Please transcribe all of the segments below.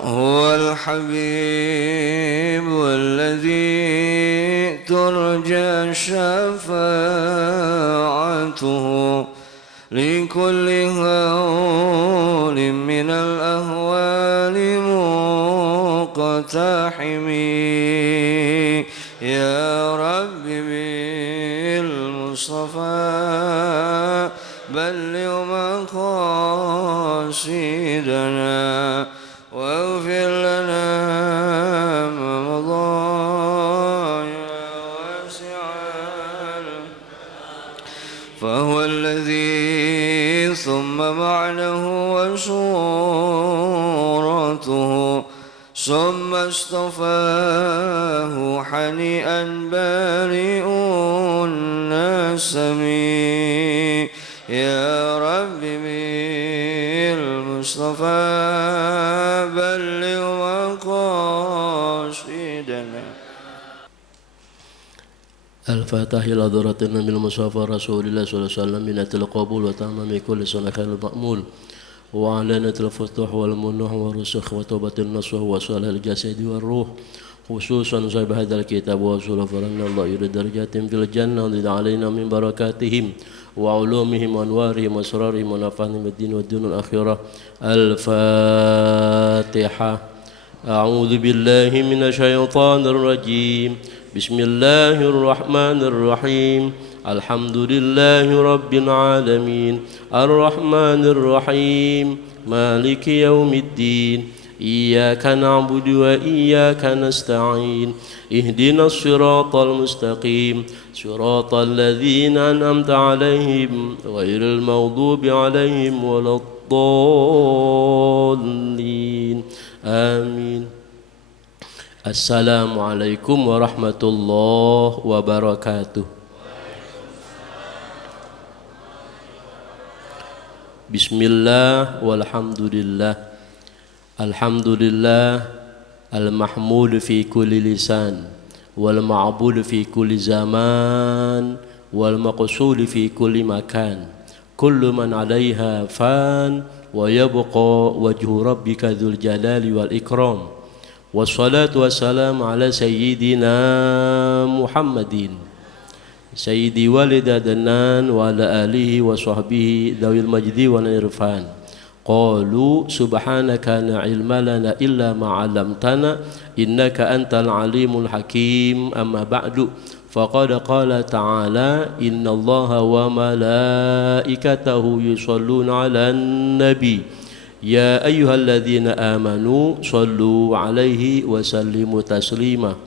هو الحبيب الذي ترجى شفاعته لكل هول من الأهوال مقتحم. يا رب بالمصطفى بلغ مقاصدنا واغفر لنا ما مضى يا واسع. فهو الذي ثم معنه وصورته ثم اصطفاه حنيئا بارئ النسم. يا رب بالمصطفى بلغ مقاصدنا. الفاتح إلى حضرة النبي المصطفى رسول الله صلى الله عليه وسلم من القبول وتمام كل سنة خير المأمول وعلانة الفتوح والمنوح والرسخ وتوبة النصوح وصلاح الجسد والروح خصوصا صاحب هذا الكتاب وصول فرنا الله يريد درجات في الجنة وزد علينا من بركاتهم وعلومهم وأنوارهم وأسرارهم ونفعهم بالدين والدين الآخرة. الفاتحة. أعوذ بالله من الشيطان الرجيم. بسم الله الرحمن الرحيم. الحمد لله رب العالمين الرحمن الرحيم مالك يوم الدين إياك نعبد وإياك نستعين اهدنا الصراط المستقيم صراط الذين أنعمت عليهم غير المغضوب عليهم ولا الضالين آمين. السلام عليكم ورحمة الله وبركاته. Bismillah walhamdulillah. Alhamdulillah al-mahmud fi kulli lisan wal ma'bud fi kulli zaman wal maqsud fi kulli makan. Kullu man 'alaiha fan wa yabqa wajhu rabbika dzul jalali wal ikram. Wassalatu wassalamu ala sayyidina Muhammadin Sayyidi walid adnan wa ala alihi wa sahbihi dawil majdi wa nirfan. Qalu subhanaka la ilma lana illa ma 'allamtana innaka antal alimul hakim. Amma ba'du. Faqad qala ta'ala innallaha wa malaikatahu yusholluna 'alan nabi ya ayyuhalladzina amanu shallu 'alaihi wa sallimu taslima.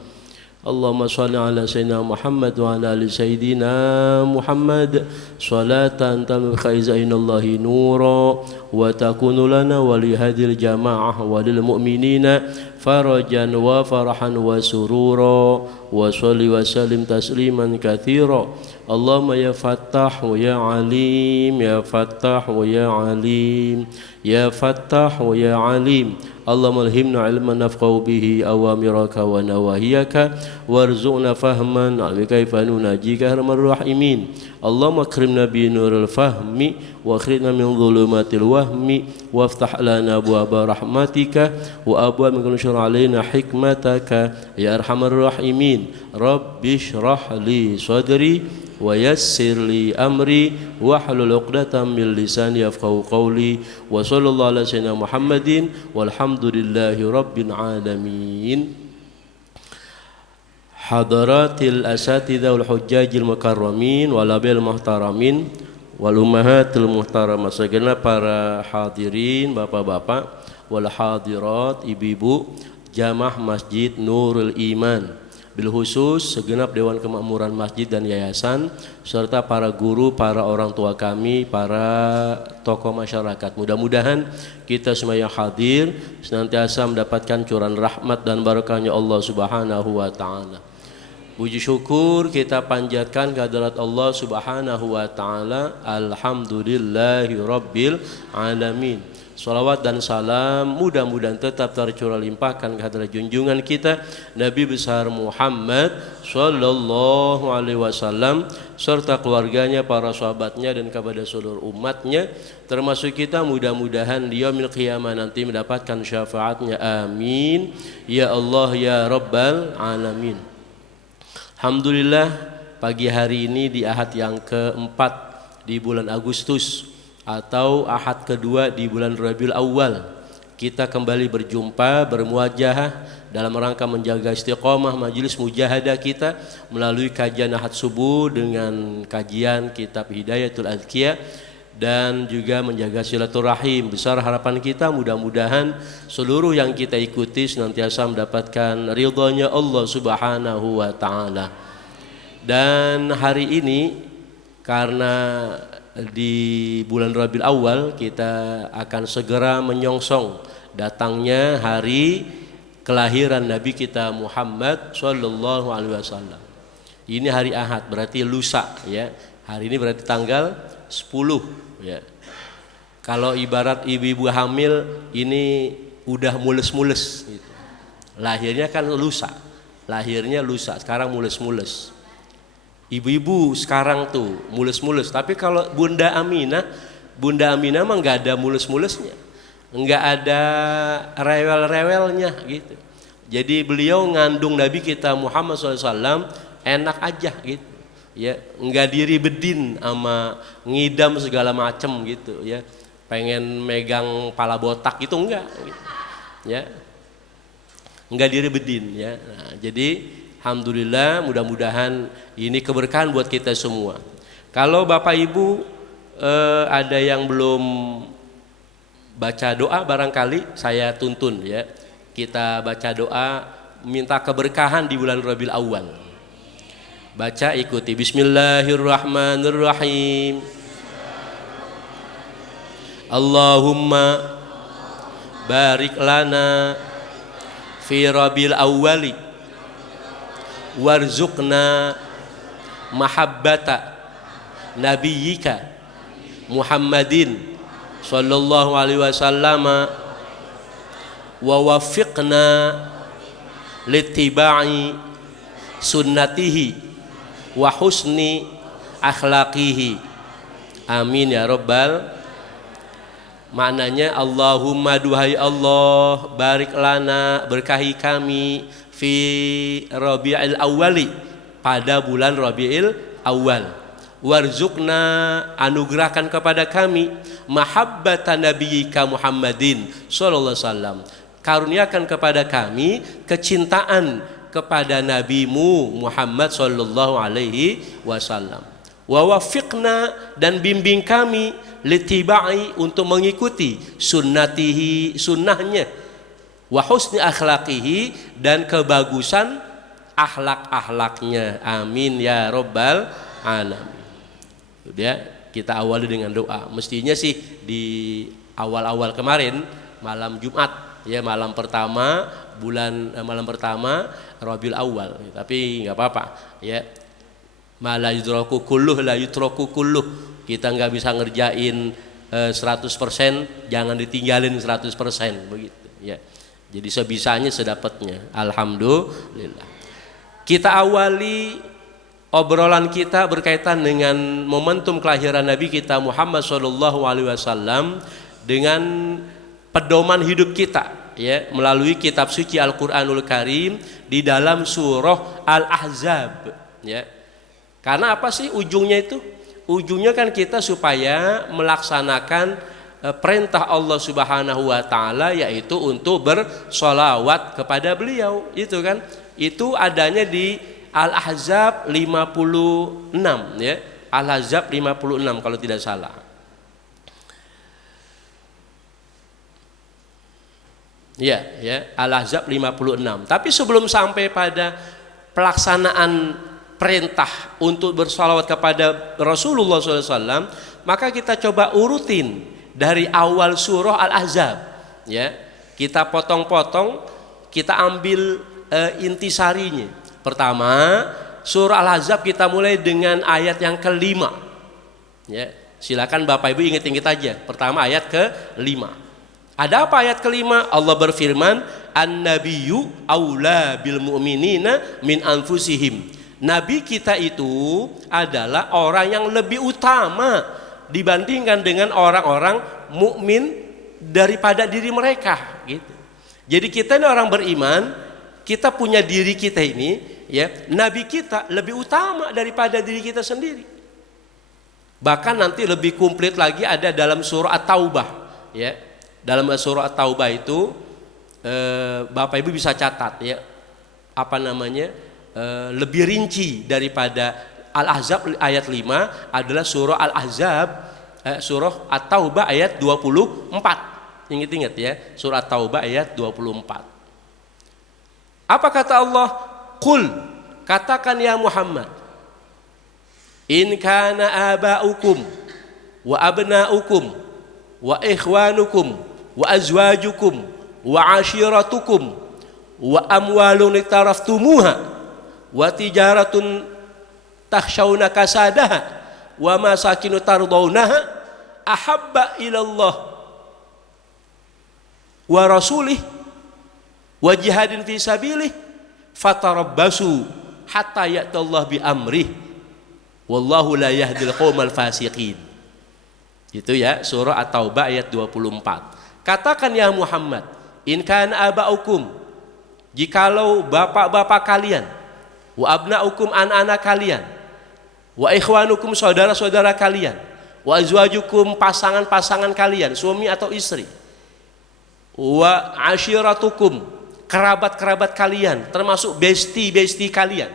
Allahumma shalli ala sayyidina Muhammad wa ala ali sayyidina Muhammad salatan tammu khaizainallahi nura wa takunu lana wa li hadhil jamaah wa lil mu'minina farajan wa farahan wa surura wa shalli wa sallim tasliman katsira. Allahumma ya Fattah wa ya Alim ya Fattah wa ya Alim ya Fattah wa ya Alim. Allahumma alhimna ilman nafqahu bihi awamiraka wa nawahiyaka warzuqna fahman almi kaifa nunajika arhamar rahimin. Allahumma akrimna bi nuril fahmi wa akhrijna min dhulumatil wahmi waftah lana abwaaba rahmatika wa abwaaba min kulli syarrin alaina hikmataka ya arhamar rahimin. Rabbi shrah li sadri wa yassir li amri wahlul 'uqdatam min lisani yafqahu qawli wa sallallahu ala sayyidina Muhammadin walhamdulillahi rabbil alamin. Hadaratil asatidza wal hujjajil mukarramin wal abil muhtaramin wal ummahatil muhtaramat, segenap para hadirin bapak-bapak wal hadirat ibu-ibu jamaah Masjid Nurul Iman, bil khusus segenap Dewan Kemakmuran Masjid dan Yayasan serta para guru, para orang tua kami, para tokoh masyarakat. Mudah-mudahan kita semua yang hadir senantiasa mendapatkan curahan rahmat dan barakahnya Allah Subhanahu wa taala. Puji syukur kita panjatkan kehadirat Allah Subhanahu wa taala. Alhamdulillahi rabbil alamin. Salawat dan salam mudah-mudahan tetap tercurah limpahkan ke hadirat junjungan kita Nabi besar Muhammad sallallahu alaihi wasallam serta keluarganya, para sahabatnya dan kepada seluruh umatnya, termasuk kita mudah-mudahan di yaumil qiyamah nanti mendapatkan syafaatnya. Amin ya Allah ya rabbal alamin. Alhamdulillah, pagi hari ini di Ahad yang keempat di bulan Agustus atau Ahad kedua di bulan Rabiul Awal, kita kembali berjumpa bermuajahah dalam rangka menjaga istiqomah majelis mujahadah kita melalui kajian Ahad subuh dengan kajian kitab Hidayatul Adhkiya dan juga menjaga silaturahim. Besar harapan kita mudah-mudahan seluruh yang kita ikuti senantiasa mendapatkan ridhonya Allah Subhanahu wa taala. Dan hari ini karena di bulan Rabiul Awal kita akan segera menyongsong datangnya hari kelahiran Nabi kita Muhammad sallallahu alaihi wasallam. Ini hari Ahad, berarti lusa ya. Hari ini berarti tanggal 10 ya. Kalau ibarat ibu-ibu hamil ini udah mules-mules gitu. Lahirnya kan lusa. Lahirnya lusa, sekarang mules-mules. Ibu-ibu sekarang tuh mulus-mulus, tapi kalau Bunda Aminah mah nggak ada mulus-mulusnya, nggak ada rewel-rewelnya gitu. Jadi beliau ngandung Nabi kita Muhammad SAW enak aja gitu, ya nggak diribedin sama ngidam segala macem gitu, ya pengen megang pala botak gitu enggak, gitu. Ya nggak diribedin ya. Nah, jadi alhamdulillah, mudah-mudahan ini keberkahan buat kita semua. Kalau Bapak Ibu ada yang belum baca doa, barangkali saya tuntun ya. Kita baca doa minta keberkahan di bulan Rabiul Awal. Baca, ikuti. Bismillahirrahmanirrahim. Allahumma barik lana fi Rabiul Awwali warzuqna mahabbata nabiyyika Muhammadin sallallahu alaihi wasallam wa waffiqna littiba'i sunnatihi wa husni akhlaqihi. Amin ya rabbal. Maknanya Allahumma, duhai Allah, barik lana, berkahi kami fi Rabiul Awwali, pada bulan Rabiul Awal. Warzuqna, anugerahkan kepada kami mahabbata nabiyyika Muhammadin sallallahu alaihi wasallam, karuniakan kepada kami kecintaan kepada nabimu Muhammad sallallahu alaihi wasallam. Wa waffiqna, dan bimbing kami litibai, untuk mengikuti sunnatihi, sunnahnya, wa husni akhlaqihi, dan kebagusan akhlak-akhlaknya. Amin ya rabbal alamin. Ya, kita awali dengan doa. Mestinya sih di awal-awal kemarin malam Jumat ya, malam pertama malam pertama Rabiul Awal, tapi nggak apa-apa ya. Ma la yudraku kulluh la yutraku kulluh. Kita nggak bisa ngerjain 100%, jangan ditinggalin 100% begitu ya. Jadi sebisanya sedapatnya. Alhamdulillah. Kita awali obrolan kita berkaitan dengan momentum kelahiran Nabi kita Muhammad SAW dengan pedoman hidup kita ya, melalui kitab suci Al-Qur'anul Karim di dalam surah Al-Ahzab ya. Karena apa sih ujungnya itu? Ujungnya kan kita supaya melaksanakan perintah Allah Subhanahu wa taala, yaitu untuk bersolawat kepada beliau. Itu kan, itu adanya di Al-Ahzab 56 ya. Al-Ahzab 56 kalau tidak salah. Ya, Al-Ahzab 56. Tapi sebelum sampai pada pelaksanaan perintah untuk bersalawat kepada Rasulullah SAW, maka kita coba urutin dari awal surah Al-Ahzab ya. Kita potong-potong, kita ambil intisarinya. Pertama, surah Al-Ahzab kita mulai dengan ayat yang ke-5 ya. Silakan Bapak Ibu ingat-ingat aja. Pertama ayat ke-5 Ada apa ayat kelima? Allah berfirman, An-nabiyyu aula bil mu'minina min anfusihim. Nabi kita itu adalah orang yang lebih utama dibandingkan dengan orang-orang mukmin daripada diri mereka, gitu. Jadi kita ini orang beriman, kita punya diri kita ini, ya, nabi kita lebih utama daripada diri kita sendiri. Bahkan nanti lebih komplit lagi ada dalam surah At-Taubah, ya. Dalam surah At-Taubah itu Bapak Ibu bisa catat, ya, apa namanya, lebih rinci daripada Al-Ahzab ayat 5 adalah surah Al-Ahzab, surah At-Taubah ayat 24. Ingat-ingat ya, surah At-Taubah ayat 24. Apa kata Allah? Qul, katakan ya Muhammad, in kana aba'ukum wa abna'ukum wa ikhwanukum wa azwajukum wa ashiratukum wa amwalun iktaraftumuha wa tijaratun takhshawna kasadaha wa masakinu tardawnaha ahabba ilallah wa rasulih wa jihadin fi sabilih fatarabbasu hatta ya'tallah bi amrih wallahu la yahdil qaumal fasiqin. Itu ya, surah At-Taubah ayat 24. Katakan ya Muhammad, in kana aba'ukum, jikalau bapak-bapak kalian, wa abna'ukum, anak-anak kalian, wa ikhwanukum, saudara-saudara kalian, wa azwajukum, pasangan-pasangan kalian, suami atau istri, wa ashiratukum, kerabat-kerabat kalian, termasuk besti-besti kalian,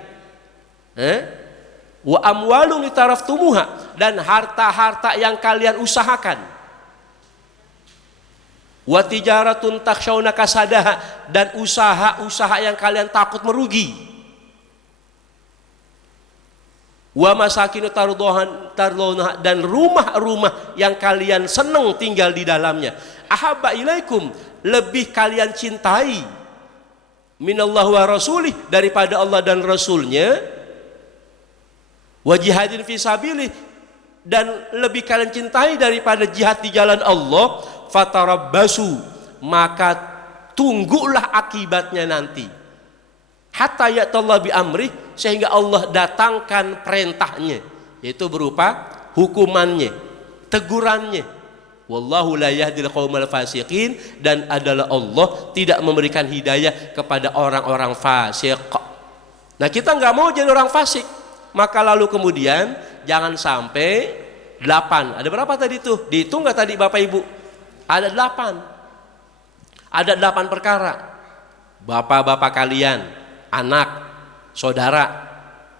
wa amwalun itaraftumuha, dan harta-harta yang kalian usahakan, wa tijaratun takhshawna kasadaha, dan usaha-usaha yang kalian takut merugi, wa masakinu tardawnaha, dan rumah-rumah yang kalian senang tinggal di dalamnya, ahabba ilaikum, lebih kalian cintai, minallah wa rasulih, daripada Allah dan Rasulnya, wa jihadin fi sabilih, dan lebih kalian cintai daripada jihad di jalan Allah, fatarabbasu, maka tunggulah akibatnya nanti, hatta ya'tallah bi amrih, sehingga Allah datangkan perintahnya, yaitu berupa hukumannya, tegurannya. Wallahu la yahdil qaumal fasiqin, dan adalah Allah tidak memberikan hidayah kepada orang-orang fasik. Nah, kita nggak mau jadi orang fasik, maka lalu kemudian jangan sampai 8. Ada berapa tadi tuh? Dihitung nggak tadi Bapak Ibu? Ada 8. Ada 8 perkara. Bapak-bapak kalian, anak, saudara,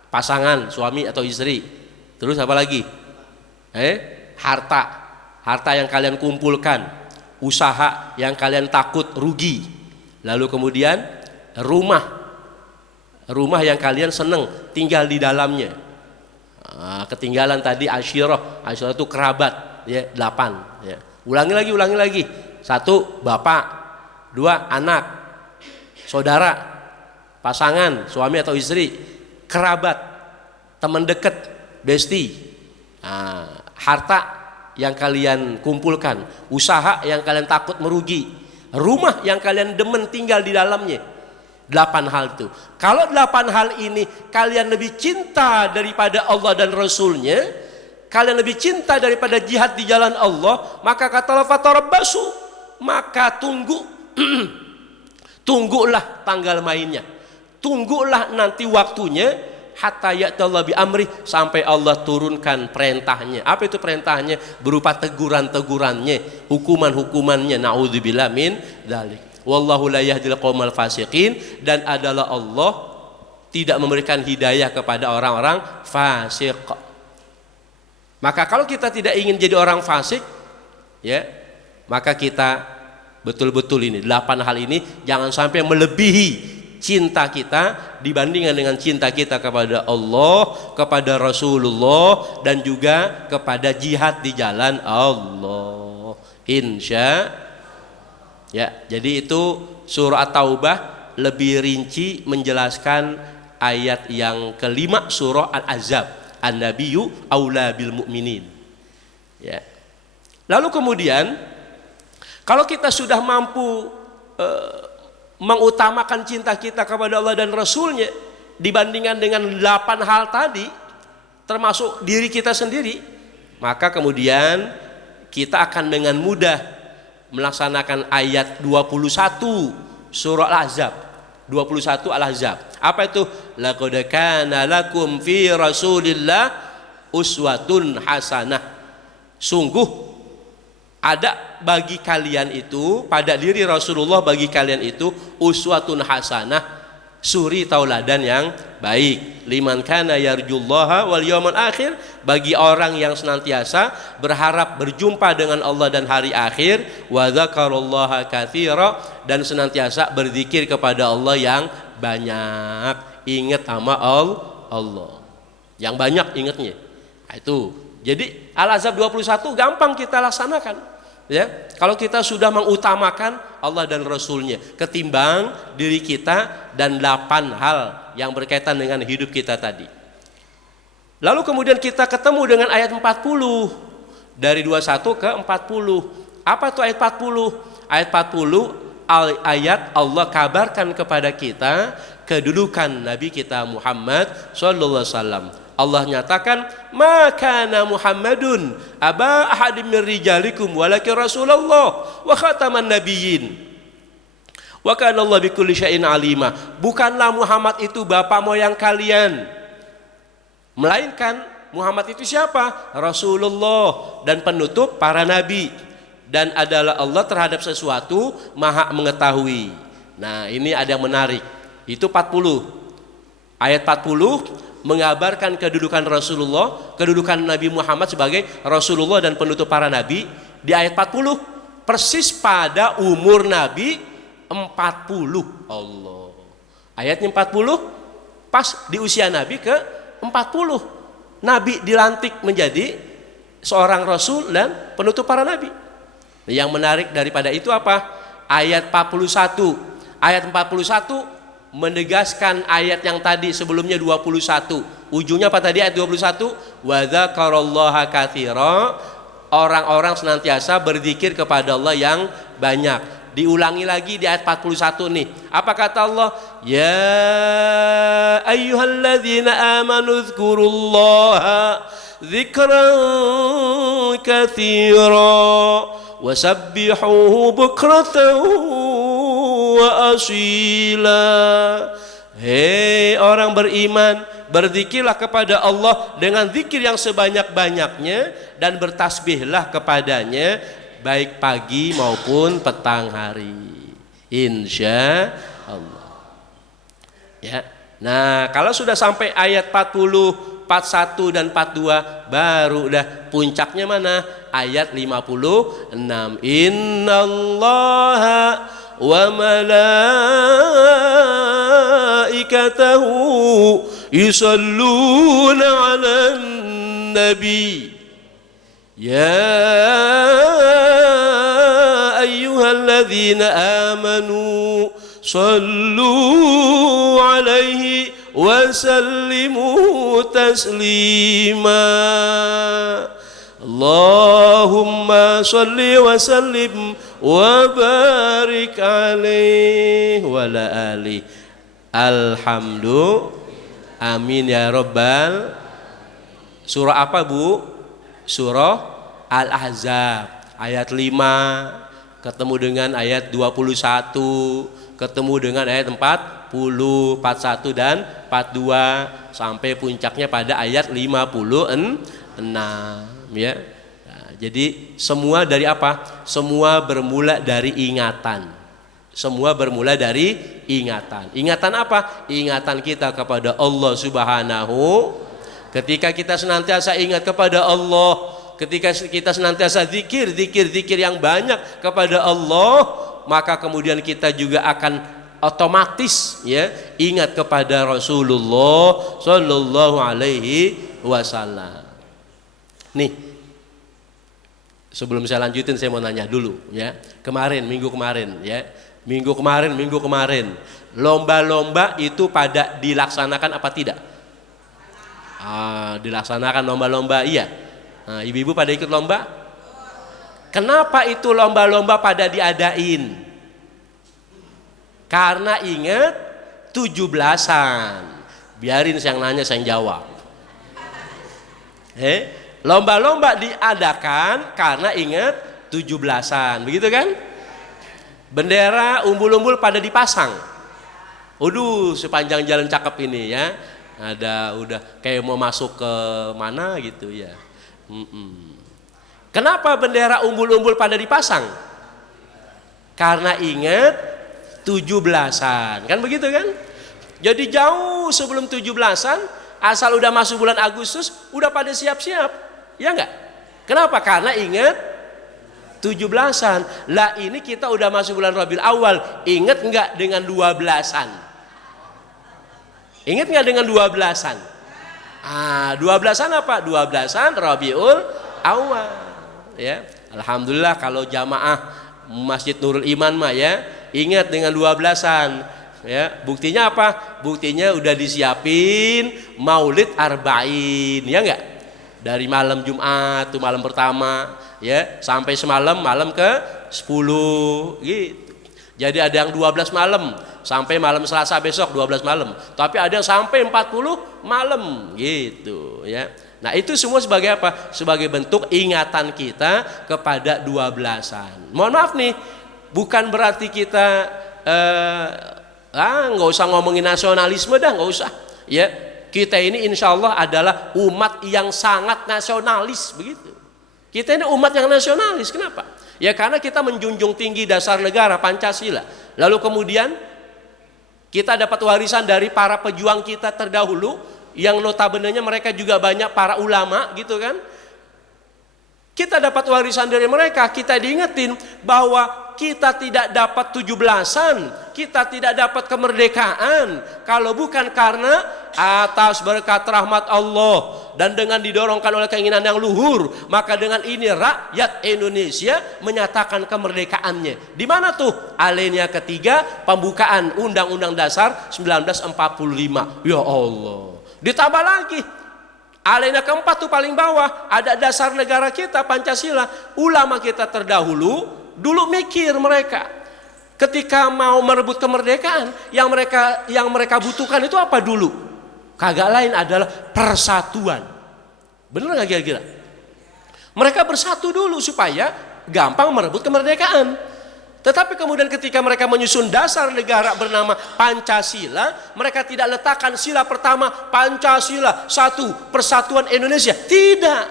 pasangan, suami atau istri. Terus apa lagi? Harta yang kalian kumpulkan, usaha yang kalian takut rugi. Lalu kemudian rumah yang kalian senang tinggal di dalamnya. Ketinggalan tadi asyirah itu kerabat, ya, 8, ya. Ulangi lagi. 1 bapak, 2 anak, saudara, pasangan, suami atau istri, kerabat, teman dekat, besti, harta yang kalian kumpulkan, usaha yang kalian takut merugi, rumah yang kalian demen tinggal di dalamnya. 8 hal itu. Kalau 8 hal ini kalian lebih cinta daripada Allah dan Rasulnya, kalian lebih cinta daripada jihad di jalan Allah, maka kata fatarabbasu, maka tunggulah tanggal mainnya, tunggulah nanti waktunya, hatta ya'tallah bi amri, sampai Allah turunkan perintahnya. Apa itu perintahnya? Berupa teguran-tegurannya, hukuman-hukumannya. Na'udzubillah min dzalik. Wallahu la yahdil qaumal fasiqin, dan adalah Allah tidak memberikan hidayah kepada orang-orang fasik. Maka kalau kita tidak ingin jadi orang fasik, ya, maka kita betul-betul ini 8 hal ini jangan sampai melebihi cinta kita dibandingkan dengan cinta kita kepada Allah, kepada Rasulullah, dan juga kepada jihad di jalan Allah. Ya, jadi itu surah At-Taubah lebih rinci menjelaskan ayat yang kelima surah Al-Ahzab, An-nabiyyu aula bil mu'minin. Ya. Lalu kemudian Kalau kita sudah mampu mengutamakan cinta kita kepada Allah dan Rasulnya dibandingkan dengan 8 hal tadi, termasuk diri kita sendiri, maka kemudian kita akan dengan mudah melaksanakan ayat 21 surah Al-Ahzab. 21 Al-Ahzab. Apa itu? Laqad kana lakum fi Rasulillah uswatun hasanah. Sungguh ada bagi kalian itu, pada diri Rasulullah bagi kalian itu uswatun hasanah, suri tauladan yang baik. Liman kana yarjullaha wal yawmal akhir, bagi orang yang senantiasa berharap berjumpa dengan Allah dan hari akhir, wa dzakarallaha katsira, dan senantiasa berzikir kepada Allah yang banyak. Ingat sama Allah. Yang banyak ingatnya. Itu. Jadi Al-Ahzab 21 gampang kita laksanakan. Ya, kalau kita sudah mengutamakan Allah dan Rasulnya ketimbang diri kita dan 8 hal yang berkaitan dengan hidup kita tadi. Lalu kemudian kita ketemu dengan ayat 40, dari 21 ke 40. Apa itu ayat 40? Ayat 40 ayat Allah kabarkan kepada kita kedudukan Nabi kita Muhammad sallallahu alaihi wasallam. Allah nyatakan, "Makana Muhammadun aba ahadim min rijalikum walakin Rasulullah wa khataman nabiyyin. Wa kana Allah bikulli syai'in alima." Bukanlah Muhammad itu bapak moyang kalian, melainkan Muhammad itu siapa? Rasulullah dan penutup para nabi, dan adalah Allah terhadap sesuatu maha mengetahui. Nah, ini ada yang menarik. Itu 40. Ayat 40 mengabarkan kedudukan Rasulullah, kedudukan Nabi Muhammad sebagai Rasulullah dan penutup para nabi. Di ayat 40 persis pada umur Nabi 40. Allah. Ayatnya 40 pas di usia Nabi ke 40. Nabi dilantik menjadi seorang Rasul dan penutup para nabi. Yang menarik daripada itu apa? Ayat 41. Ayat 41 menegaskan ayat yang tadi sebelumnya 21. Ujungnya apa tadi ayat 21? Wa dzakarallaha katsira. Orang-orang senantiasa berzikir kepada Allah yang banyak. Diulangi lagi di ayat 41 nih. Apa kata Allah? Ya ayyuhalladzina amanu dzkurullaha dzikran katsira wasabbihuhu bukratan wa asila. Hei orang beriman, berzikirlah kepada Allah dengan zikir yang sebanyak-banyaknya dan bertasbihlah kepadanya baik pagi maupun petang hari, insya Allah. Ya. Nah, kalau sudah sampai ayat 40, 41 dan 42 baru udah puncaknya mana? Ayat 56. Innallaha wa malaikatahu yusalluna 'alan nabi. Ya ayyuhalladzina amanu sallu 'alaihi wa sallimu taslima. Allahumma salli wa sallim wa barik alaihi wa la ali. Alhamdulillah. Amin ya rabbal. Surah apa Bu? Surah Al-Ahzab ayat 5 ketemu dengan ayat 21, ketemu dengan ayat 40, 41 dan 42 sampai puncaknya pada ayat 56 ya. Nah, jadi semua dari apa? Semua bermula dari ingatan. Semua bermula dari ingatan. Ingatan apa? Ingatan kita kepada Allah Subhanahu. Ketika kita senantiasa ingat kepada Allah, ketika kita senantiasa zikir yang banyak kepada Allah, maka kemudian kita juga akan otomatis ya ingat kepada Rasulullah sallallahu alaihi wasallam. Nih, sebelum saya lanjutin saya mau nanya dulu ya. Minggu kemarin lomba-lomba itu pada dilaksanakan apa tidak? Dilaksanakan lomba-lomba, iya. Nah, ibu-ibu pada ikut lomba? Kenapa itu lomba-lomba pada diadain? Karena ingat 17-an. Biarin saya yang nanya, saya yang jawab. Lomba-lomba diadakan karena ingat 17-an, begitu kan? Bendera umbul-umbul pada dipasang. Waduh, sepanjang jalan cakep ini ya. Ada udah kayak mau masuk ke mana gitu ya. Kenapa bendera umbul-umbul pada dipasang? Karena ingat 17-an, kan begitu kan? Jadi jauh sebelum 17-an, asal udah masuk bulan Agustus, udah pada siap-siap. Ya enggak? Kenapa? Karena ingat 17-an. Lah ini kita udah masuk bulan Rabiul Awal, ingat enggak dengan 12-an? Ingat enggak dengan 12-an? 12-an apa? 12-an Rabiul Awal. Ya. Alhamdulillah kalau jamaah Masjid Nurul Iman mah ya, ingat dengan 12-an. Ya, buktinya apa? Buktinya udah disiapin Maulid Arba'in, ya enggak? Dari malam Jumat tuh malam pertama, ya, sampai semalam malam ke-10 gitu. Jadi ada yang 12 malam sampai malam Selasa besok 12 malam. Tapi ada yang sampai 40 malam gitu, ya. Nah, itu semua sebagai apa? Sebagai bentuk ingatan kita kepada 12-an. Mohon maaf nih, bukan berarti kita nggak usah ngomongin nasionalisme dah, nggak usah. Ya, kita ini insya Allah adalah umat yang sangat nasionalis begitu. Kita ini umat yang nasionalis. Kenapa? Ya karena kita menjunjung tinggi dasar negara Pancasila. Lalu kemudian kita dapat warisan dari para pejuang kita terdahulu, yang notabene-nya mereka juga banyak para ulama gitu kan. Kita dapat warisan dari mereka, kita diingetin bahwa kita tidak dapat 17-an, kita tidak dapat kemerdekaan kalau bukan karena atas berkat rahmat Allah dan dengan didorongkan oleh keinginan yang luhur, maka dengan ini rakyat Indonesia menyatakan kemerdekaannya. Di mana tuh? Alinea ketiga pembukaan Undang-Undang Dasar 1945. Ya Allah. Ditambah lagi alinea keempat tuh paling bawah ada dasar negara kita Pancasila. Ulama kita terdahulu dulu mikir mereka ketika mau merebut kemerdekaan, yang mereka butuhkan itu apa dulu? Kagak lain adalah persatuan. Bener nggak kira-kira? Mereka bersatu dulu supaya gampang merebut kemerdekaan. Tetapi kemudian ketika mereka menyusun dasar negara bernama Pancasila, mereka tidak letakkan sila pertama Pancasila, satu persatuan Indonesia. Tidak.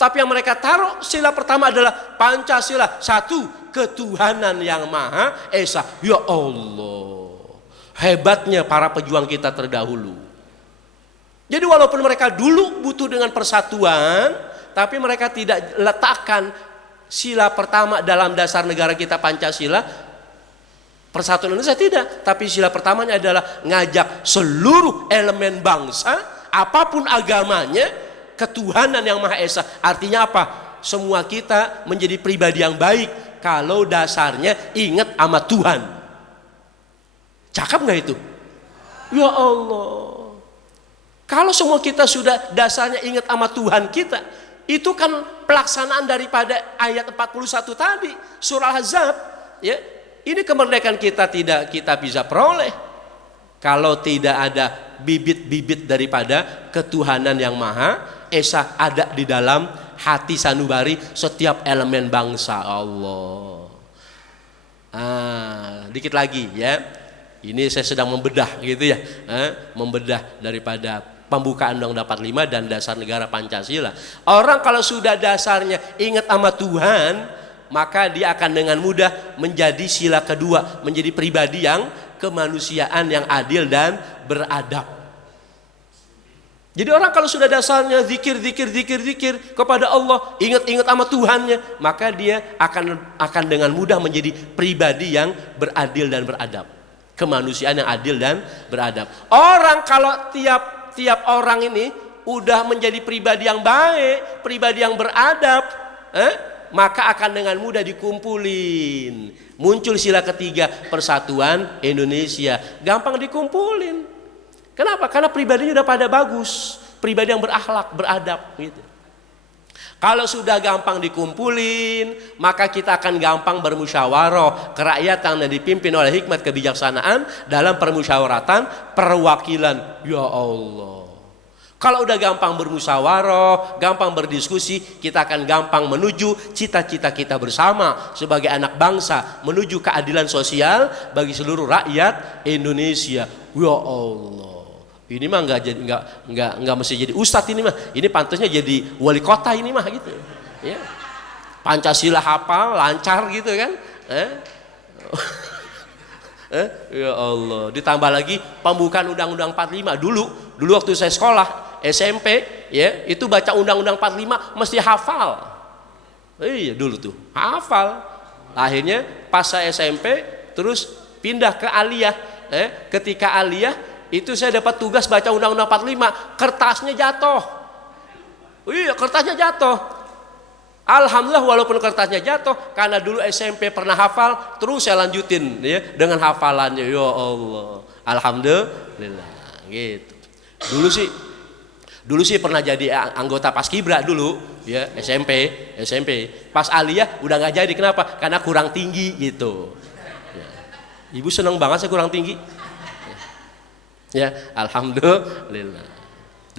Tapi yang mereka taruh sila pertama adalah Pancasila, satu ketuhanan yang Maha Esa. Ya Allah, hebatnya para pejuang kita terdahulu. Jadi walaupun mereka dulu butuh dengan persatuan, tapi mereka tidak letakkan sila pertama dalam dasar negara kita Pancasila, persatuan Indonesia, tidak. Tapi sila pertamanya adalah ngajak seluruh elemen bangsa, apapun agamanya, ketuhanan yang Maha Esa. Artinya apa? Semua kita menjadi pribadi yang baik kalau dasarnya ingat sama Tuhan. Cakep nggak itu? Ya Allah. Kalau semua kita sudah dasarnya ingat sama Tuhan kita, itu kan pelaksanaan daripada ayat 41 tadi, surah Ahzab. Ya, ini kemerdekaan kita tidak kita bisa peroleh kalau tidak ada bibit-bibit daripada ketuhanan yang Maha Esa ada di dalam hati sanubari setiap elemen bangsa. Allah. Dikit lagi ya. Ini saya sedang membedah gitu ya, membedah daripada pembukaan Undang-Undang 45 dan dasar negara Pancasila. Orang kalau sudah dasarnya ingat sama Tuhan, maka dia akan dengan mudah menjadi sila kedua, menjadi pribadi yang kemanusiaan yang adil dan beradab. Jadi orang kalau sudah dasarnya zikir kepada Allah, ingat sama Tuhannya, maka dia akan dengan mudah menjadi pribadi yang beradil dan beradab. Kemanusiaan yang adil dan beradab. Orang kalau tiap orang ini udah menjadi pribadi yang baik, pribadi yang beradab, maka akan dengan mudah dikumpulin. Muncul sila ketiga, persatuan Indonesia. Gampang dikumpulin. Kenapa? Karena pribadinya udah pada bagus, pribadi yang berakhlak, beradab gitu. Kalau sudah gampang dikumpulin, maka kita akan gampang bermusyawarah kerakyatan yang dipimpin oleh hikmat kebijaksanaan dalam permusyawaratan perwakilan. Ya Allah. Kalau udah gampang bermusyawarah, gampang berdiskusi, kita akan gampang menuju cita-cita kita bersama sebagai anak bangsa, menuju keadilan sosial bagi seluruh rakyat Indonesia. Ya Allah. Ini mah nggak mesti jadi ustadz ini mah. Ini pantasnya jadi wali kota ini mah gitu. Ya. Pancasila hafal, lancar gitu kan? Ya Allah. Ditambah lagi pembukaan Undang-Undang 45 dulu waktu saya sekolah SMP, ya itu baca Undang-Undang 45 mesti hafal. Iya dulu tuh hafal. Akhirnya pas saya SMP terus pindah ke aliyah. Ketika aliyah itu saya dapat tugas baca Undang-Undang 45, kertasnya jatuh. Iya, kertasnya jatuh. Alhamdulillah walaupun kertasnya jatuh, karena dulu SMP pernah hafal, terus saya lanjutin ya dengan hafalannya. Ya Allah. Alhamdulillah. Gitu. Dulu sih pernah jadi anggota Paskibra dulu, ya SMP. Pas aliyah udah nggak jadi, kenapa? Karena kurang tinggi gitu. Ya. Ibu seneng banget saya kurang tinggi. Ya, alhamdulillah.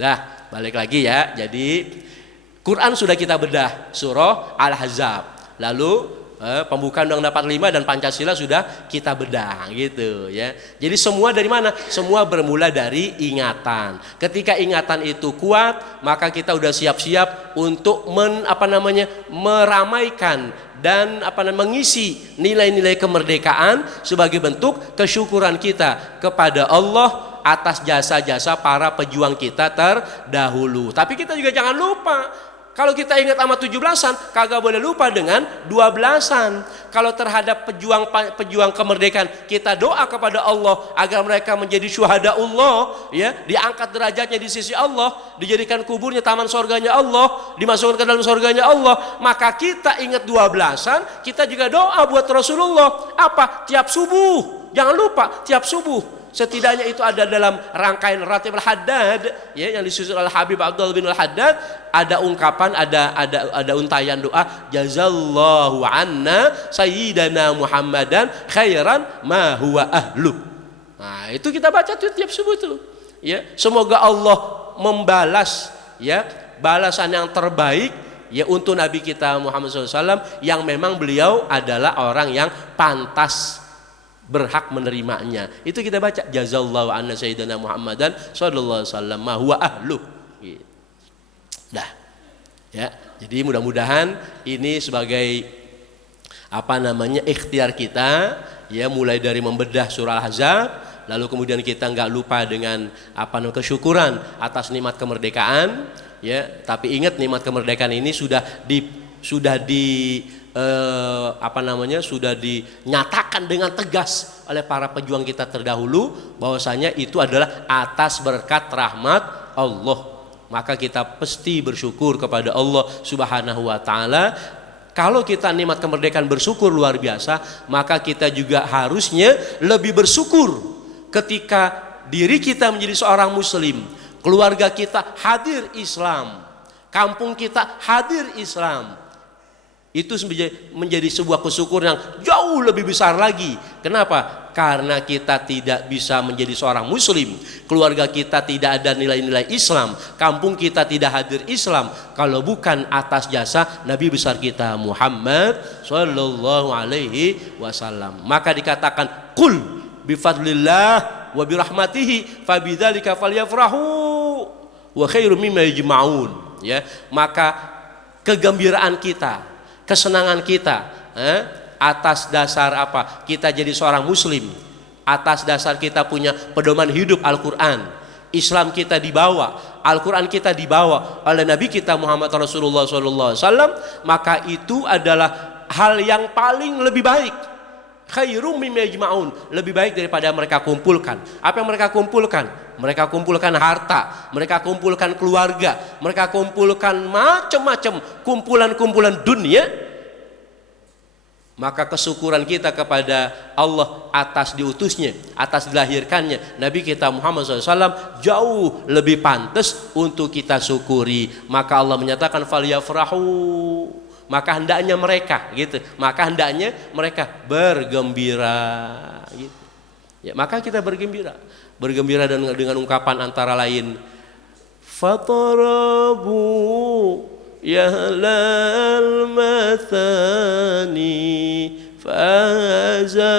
Dah, balik lagi ya. Jadi Quran sudah kita bedah surah Al-Ahzab. Lalu pembukaan Undang-Undang 45 dan Pancasila sudah kita bedah gitu ya. Jadi semua dari mana? Semua bermula dari ingatan. Ketika ingatan itu kuat, maka kita udah siap-siap untuk meramaikan dan mengisi nilai-nilai kemerdekaan sebagai bentuk kesyukuran kita kepada Allah atas jasa-jasa para pejuang kita terdahulu. Tapi kita juga jangan lupa, kalau kita ingat sama 17-an, kagak boleh lupa dengan 12-an. Kalau terhadap pejuang kemerdekaan, kita doa kepada Allah agar mereka menjadi syuhada Allah, ya, diangkat derajatnya di sisi Allah, dijadikan kuburnya taman surganya Allah, dimasukkan ke dalam surganya Allah. Maka kita ingat 12-an, kita juga doa buat Rasulullah. Apa? Tiap subuh. Jangan lupa, tiap subuh. Setidaknya itu ada dalam rangkaian Ratib Al-Haddad, ya, yang disusun oleh Habib Abdullah bin Al-Haddad. Ada ungkapan, ada untayan doa, jazallahu anna sayyidana Muhammadan khairan ma huwa ahlu. Nah, itu kita baca tuh tiap subuh tuh. Ya, semoga Allah membalas, ya, balasan yang terbaik, ya, untuk Nabi kita Muhammad SAW yang memang beliau adalah orang yang pantas berhak menerimanya. Itu kita baca jazallahu anna sayyidina Muhammadan sallallahu alaihi wasallam ma huwa ahlu. Dah. Ya, jadi mudah-mudahan ini sebagai ikhtiar kita, ya, mulai dari membedah surah Al-Ahzab, lalu kemudian kita nggak lupa dengan kesyukuran atas nikmat kemerdekaan, ya. Tapi ingat, nikmat kemerdekaan ini sudah dinyatakan dengan tegas oleh para pejuang kita terdahulu bahwasanya itu adalah atas berkat rahmat Allah. Maka kita pasti bersyukur kepada Allah Subhanahu wa taala. Kalau kita nikmat kemerdekaan bersyukur luar biasa, maka kita juga harusnya lebih bersyukur ketika diri kita menjadi seorang muslim, keluarga kita hadir Islam, kampung kita hadir Islam. Itu menjadi sebuah kesyukuran yang jauh lebih besar lagi. Kenapa? Karena kita tidak bisa menjadi seorang muslim, keluarga kita tidak ada nilai-nilai Islam, kampung kita tidak hadir Islam, kalau bukan atas jasa Nabi besar kita Muhammad sallallahu alaihi wasallam. Maka dikatakan qul bifadlillah wa birahmatihi fabidzalika falyafrahu wa khairum mimma yajma'un. Ya, maka kegembiraan kita, kesenangan kita atas dasar apa? Kita jadi seorang muslim, atas dasar kita punya pedoman hidup Al-Quran, Islam kita dibawa, Al-Quran kita dibawa oleh Nabi kita Muhammad Rasulullah SAW, maka itu adalah hal yang paling lebih baik. Khairum mimma yajma'un, lebih baik daripada mereka kumpulkan. Apa yang mereka kumpulkan? Mereka kumpulkan harta, mereka kumpulkan keluarga, mereka kumpulkan macam-macam kumpulan-kumpulan dunia. Kumpulan-kumpulan dunia, Maka kesyukuran kita kepada Allah atas diutusnya, atas dilahirkannya Nabi kita Muhammad SAW jauh lebih pantas untuk kita syukuri. Maka Allah menyatakan falyafrahu, maka hendaknya mereka gitu, maka hendaknya mereka bergembira gitu. Ya, maka kita bergembira dengan ungkapan antara lain fatarabu ya halal mathani fazarul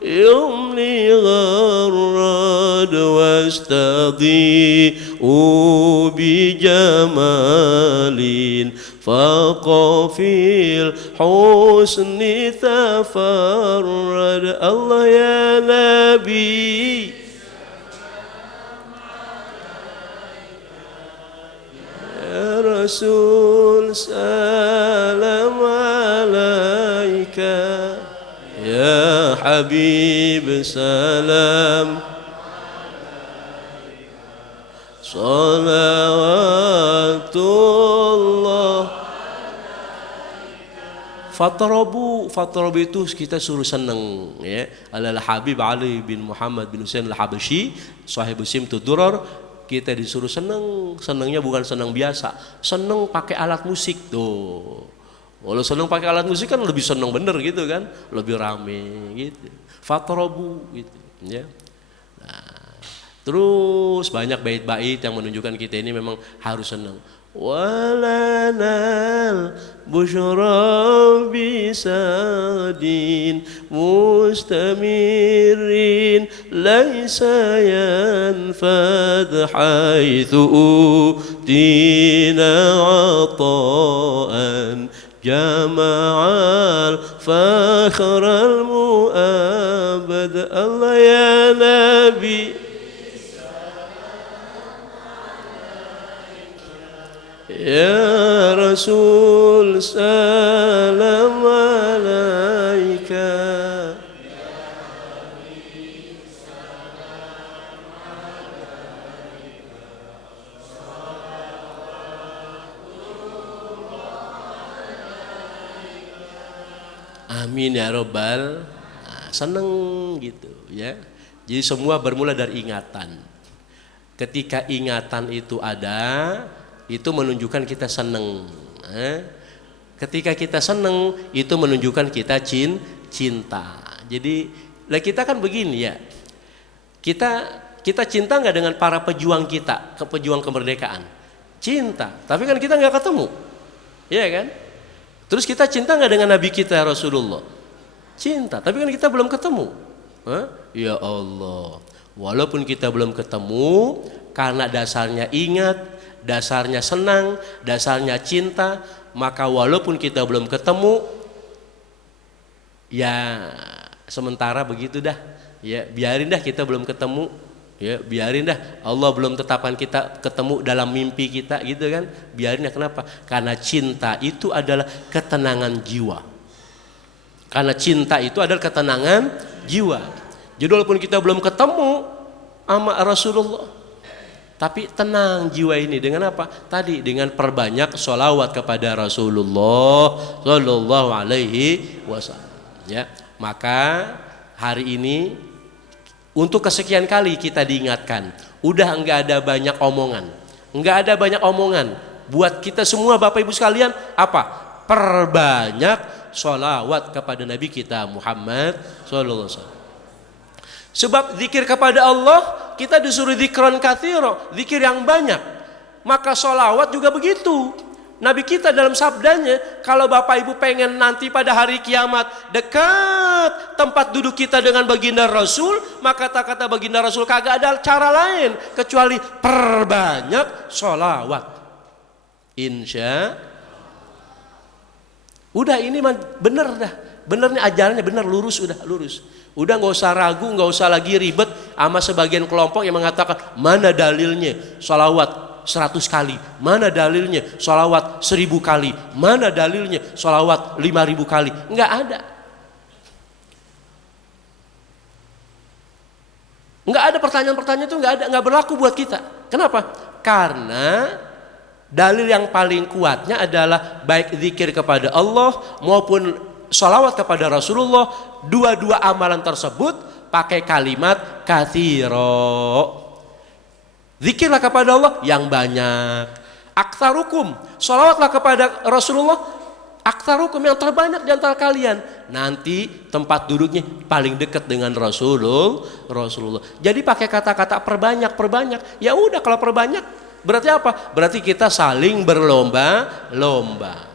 yumni gharrad wastadhi'u bijamalin faqafil husni tafarrad. Allah ya Nabi Rasul salam alaika ya Habib salam salawatullah. Fatarabu itu kita suruh seneng ya. Alal Habib Ali bin Muhammad bin Husain al-Habsyi sahibu Simtud Durar. Kita disuruh seneng, senengnya bukan seneng biasa, seneng pakai alat musik tuh. Kalau seneng pakai alat musik kan lebih seneng bener gitu kan, lebih rame gitu. Fatarabu gitu ya. Nah, terus banyak bait-bait yang menunjukkan kita ini memang harus seneng. Walanal busyra bisadin mustamirin laisa yanfad haitsu utina ata'an jama'al fakhral mu'abad. Allah ya Nabi ya Rasul salam alaika. Amin ya robbal. Nah, seneng gitu ya. Jadi semua bermula dari ingatan. Ketika ingatan itu ada, itu menunjukkan kita seneng. Ketika kita seneng, itu menunjukkan kita cinta. Jadi, lah kita kan begini ya. Kita cinta nggak dengan para pejuang kita, pejuang kemerdekaan? Cinta. Tapi kan kita nggak ketemu, ya kan? Terus kita cinta nggak dengan Nabi kita Rasulullah? Cinta. Tapi kan kita belum ketemu. Ya Allah. Walaupun kita belum ketemu, karena dasarnya ingat, dasarnya senang, dasarnya cinta, maka walaupun kita belum ketemu, ya sementara begitu dah. Ya biarin dah kita belum ketemu. Ya biarin dah Allah belum tetapkan kita ketemu dalam mimpi kita gitu kan. Biarin dah, kenapa? Karena cinta itu adalah ketenangan jiwa. Karena cinta itu adalah ketenangan jiwa. Jadi walaupun kita belum ketemu sama Rasulullah, tapi tenang jiwa ini dengan apa? Tadi dengan perbanyak sholawat kepada Rasulullah Sallallahu Alaihi Wasallam. Ya, maka hari ini untuk kesekian kali kita diingatkan, udah enggak ada banyak omongan, enggak ada banyak omongan. Buat kita semua Bapak Ibu sekalian, apa? Perbanyak sholawat kepada Nabi kita Muhammad Sallallahu Alaihi Wasallam. Sebab zikir kepada Allah kita disuruh zikran katsira, zikir yang banyak. Maka sholawat juga begitu. Nabi kita dalam sabdanya, kalau Bapak Ibu pengen nanti pada hari kiamat dekat tempat duduk kita dengan baginda Rasul, maka kata baginda Rasul kagak ada cara lain kecuali perbanyak sholawat. Insya udah ini bener dah. Bener nih ajarannya, bener lurus, udah lurus. Udah nggak usah ragu, nggak usah lagi ribet sama sebagian kelompok yang mengatakan mana dalilnya sholawat 100 kali, mana dalilnya sholawat 1000 kali, mana dalilnya sholawat 5000 kali. Nggak ada. Nggak ada pertanyaan-pertanyaan itu, nggak berlaku buat kita. Kenapa? Karena dalil yang paling kuatnya adalah baik zikir kepada Allah maupun sholawat kepada Rasulullah, dua-dua amalan tersebut pakai kalimat katsiro. Zikirlah kepada Allah yang banyak. Aktsarukum, sholawatlah kepada Rasulullah, aktsarukum yang terbanyak di antara kalian. Nanti tempat duduknya paling dekat dengan Rasulullah. Jadi pakai kata-kata perbanyak. Ya udah, kalau perbanyak berarti apa? Berarti kita saling berlomba-lomba.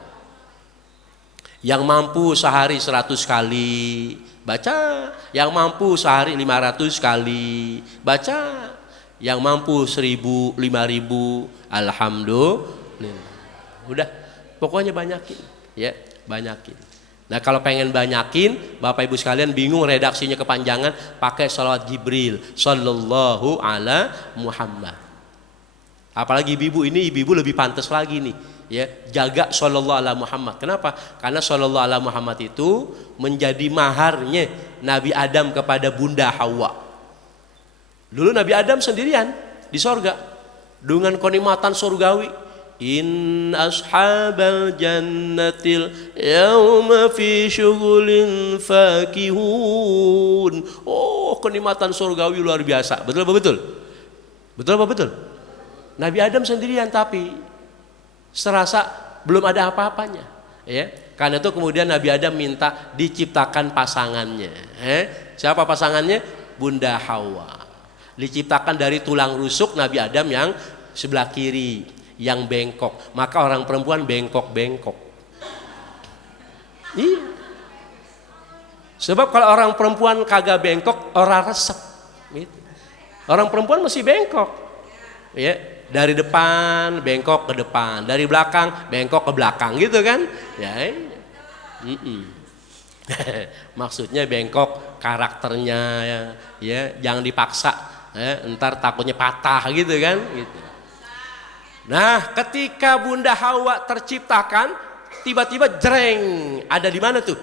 Yang mampu sehari 100 kali baca, yang mampu sehari 500 kali baca, yang mampu 1000, 5000, alhamdulillah. Udah, pokoknya banyakin, ya, banyakin. Nah, kalau pengen banyakin, Bapak Ibu sekalian bingung redaksinya kepanjangan, pakai sholawat Jibril sallallahu ala Muhammad. Apalagi ibu ini, ibu lebih pantas lagi nih, ya, jaga sallallahu ala Muhammad. Kenapa? Karena sallallahu ala Muhammad itu menjadi maharnya Nabi Adam kepada Bunda Hawa. Dulu Nabi Adam sendirian di sorga dengan kenikmatan surgawi. In ashabal jannatil yauma fi syughulin fakihun. Oh, kenikmatan surgawi luar biasa. Betul apa betul? Betul apa betul? Nabi Adam sendirian tapi serasa belum ada apa-apanya, ya. Karena itu kemudian Nabi Adam minta diciptakan pasangannya. Siapa pasangannya? Bunda Hawa. Diciptakan dari tulang rusuk Nabi Adam yang sebelah kiri, yang bengkok. Maka orang perempuan bengkok-bengkok. Iya. Sebab kalau orang perempuan kagak bengkok, orang resep. Gitu. Orang perempuan mesti bengkok. Ya. Dari depan bengkok ke depan, dari belakang bengkok ke belakang, gitu kan? Ya, maksudnya bengkok karakternya, ya, jangan dipaksa, ya, ntar takutnya patah, gitu kan? Gitu. Nah, ketika Bunda Hawa terciptakan, tiba-tiba jreng, ada di mana tuh?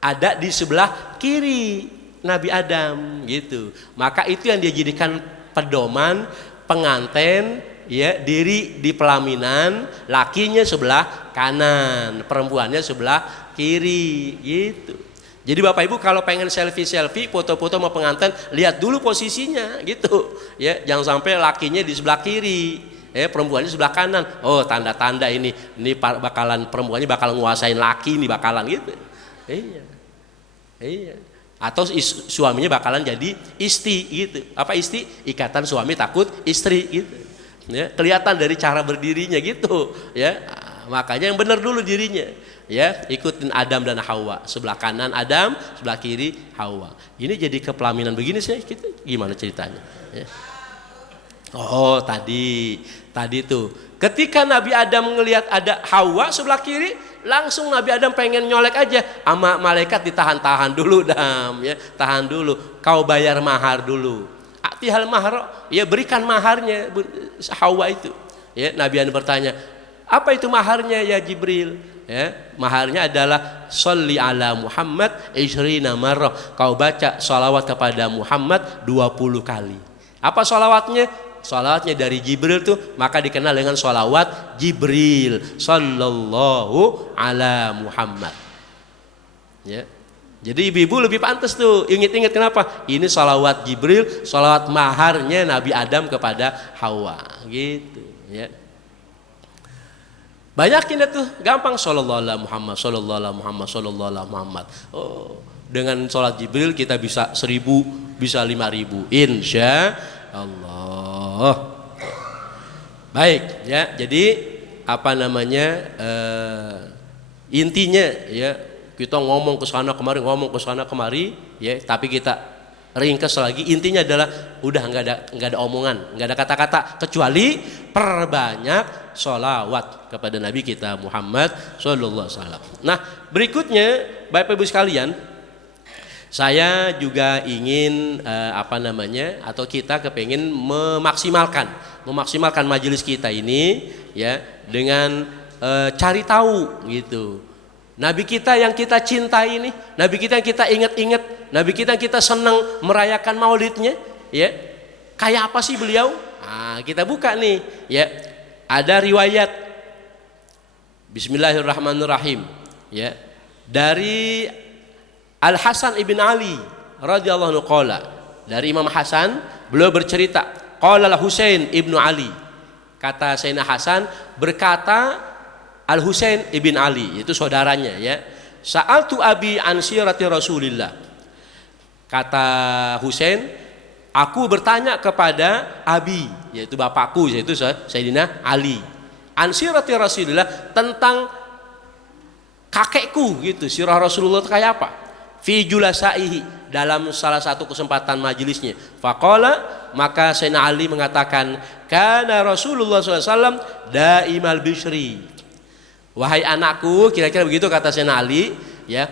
Ada di sebelah kiri Nabi Adam, gitu. Maka itu yang dia jadikan pedoman pengantin, ya, diri di pelaminan, lakinya sebelah kanan, perempuannya sebelah kiri, gitu. Jadi Bapak Ibu kalau pengen selfie, foto-foto sama pengantin, lihat dulu posisinya, gitu. Ya, jangan sampai lakinya di sebelah kiri, perempuannya sebelah kanan. Oh, tanda-tanda ini bakalan perempuannya bakal nguasain laki, ini bakalan, gitu. Iya. Atau suaminya bakalan jadi istri, gitu. Apa istri? Ikatan suami takut istri, gitu. Ya, kelihatan dari cara berdirinya, gitu. Ya, makanya yang benar dulu dirinya. Ya, ikutin Adam dan Hawa. Sebelah kanan Adam, sebelah kiri Hawa. Ini jadi kepelaminan begini sih, kita gimana ceritanya? Ya. Oh, tadi tuh. Ketika Nabi Adam ngelihat ada Hawa sebelah kiri, langsung Nabi Adam pengen nyolek aja, sama malaikat ditahan-tahan dulu, Dam, ya, tahan dulu, kau bayar mahar dulu. Atihal mahar, ya, berikan maharnya Hawa itu. Ya, Nabi Adam bertanya, apa itu maharnya ya Jibril? Ya, maharnya adalah sholli ala Muhammad ishrina marrah. Kau baca sholawat kepada Muhammad 20 kali. Apa sholawatnya? Sholawatnya dari Jibril tuh maka dikenal dengan sholawat Jibril sallallahu ala Muhammad. Ya. Jadi ibu-ibu lebih pantas tuh ingat-ingat kenapa? Ini sholawat Jibril, sholawat maharnya Nabi Adam kepada Hawa, gitu. Ya. Banyakin itu gampang, sallallahu ala Muhammad, sallallahu ala Muhammad, sallallahu ala Muhammad. Oh, dengan sholat Jibril kita bisa 1000, bisa 5000, insya Allah. Baik, ya. Jadi apa namanya? Intinya, ya, kita ngomong ke sana kemari, ya. Tapi kita ringkas lagi. Intinya adalah udah nggak ada omongan, nggak ada kata-kata kecuali perbanyak sholawat kepada Nabi kita Muhammad Sallallahu Alaihi Wasallam. Nah, berikutnya, Bapak Ibu sekalian, saya juga ingin atau kita kepengen memaksimalkan majelis kita ini, ya, dengan cari tahu, gitu. Nabi kita yang kita cintai ini, Nabi kita yang kita ingat-ingat, Nabi kita yang kita senang merayakan maulidnya, ya, kayak apa sih beliau? Nah, kita buka nih, ya, ada riwayat. Bismillahirrahmanirrahim, ya. Dari Al Hasan ibn Ali radhiyallahu anhu qala, dari Imam Hasan beliau bercerita, qala Husain ibnu Ali, kata Sayyidina Hasan berkata Al Husain ibn Ali, itu saudaranya ya, sa'altu abi an sirati Rasulillah, kata Husain, aku bertanya kepada abi, yaitu bapakku, yaitu Sayyidina Ali, an sirati Rasulillah, tentang kakekku gitu, sirah Rasulullah itu kayak apa, fi julasaihi, dalam salah satu kesempatan majelisnya. Faqala, maka Sayyidina Ali mengatakan, kana Rasulullah SAW daimal bishri, wahai anakku, kira-kira begitu kata Sayyidina Ali ya,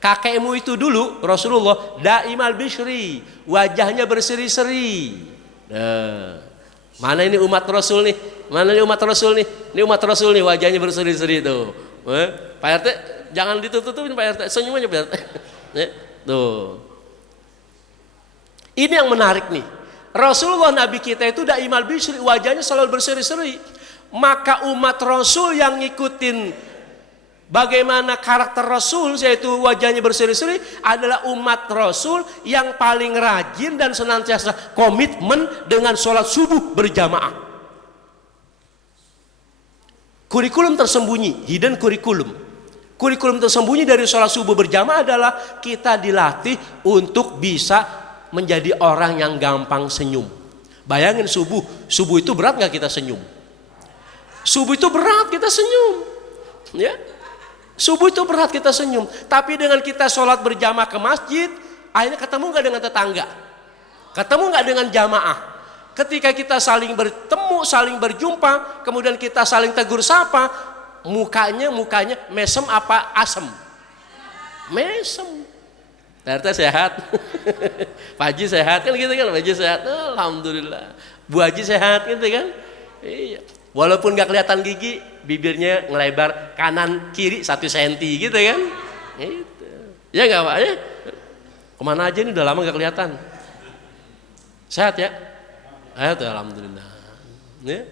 kakekmu itu dulu Rasulullah daimal bishri, wajahnya berseri-seri. Mana ini umat Rasul nih, mana ini umat Rasul nih, ini umat Rasul nih, wajahnya berseri-seri tuh. Pak RT jangan ditutup-tutupin Pak RT, senyum aja Pak RT. Tuh. Ini yang menarik nih. Rasulullah Nabi kita itu daimal bishri, wajahnya selalu berseri-seri. Maka umat Rasul yang ngikutin bagaimana karakter Rasul, yaitu wajahnya berseri-seri, adalah umat Rasul yang paling rajin dan senantiasa komitmen dengan sholat subuh berjamaah. Kurikulum tersembunyi, hidden kurikulum. Kurikulum tersembunyi dari sholat subuh berjamaah adalah kita dilatih untuk bisa menjadi orang yang gampang senyum. Bayangin subuh itu berat nggak kita senyum? Subuh itu berat kita senyum, ya. Subuh itu berat kita senyum. Tapi dengan kita sholat berjamaah ke masjid, akhirnya ketemu nggak dengan tetangga? Ketemu nggak dengan jamaah? Ketika kita saling bertemu, saling berjumpa, kemudian kita saling tegur sapa, mukanya mesem apa asem? Mesem. Ternyata sehat. Pak Haji sehat kan gitu kan? Pak Haji sehat, alhamdulillah. Bu Haji sehat gitu kan? Iya. Walaupun gak kelihatan gigi, bibirnya ngelebar kanan kiri 1 senti gitu kan? Gitu. Ya nggak Pak ya? Kemana aja ini udah lama gak kelihatan. Sehat ya? Sehat ya, alhamdulillah. Ya.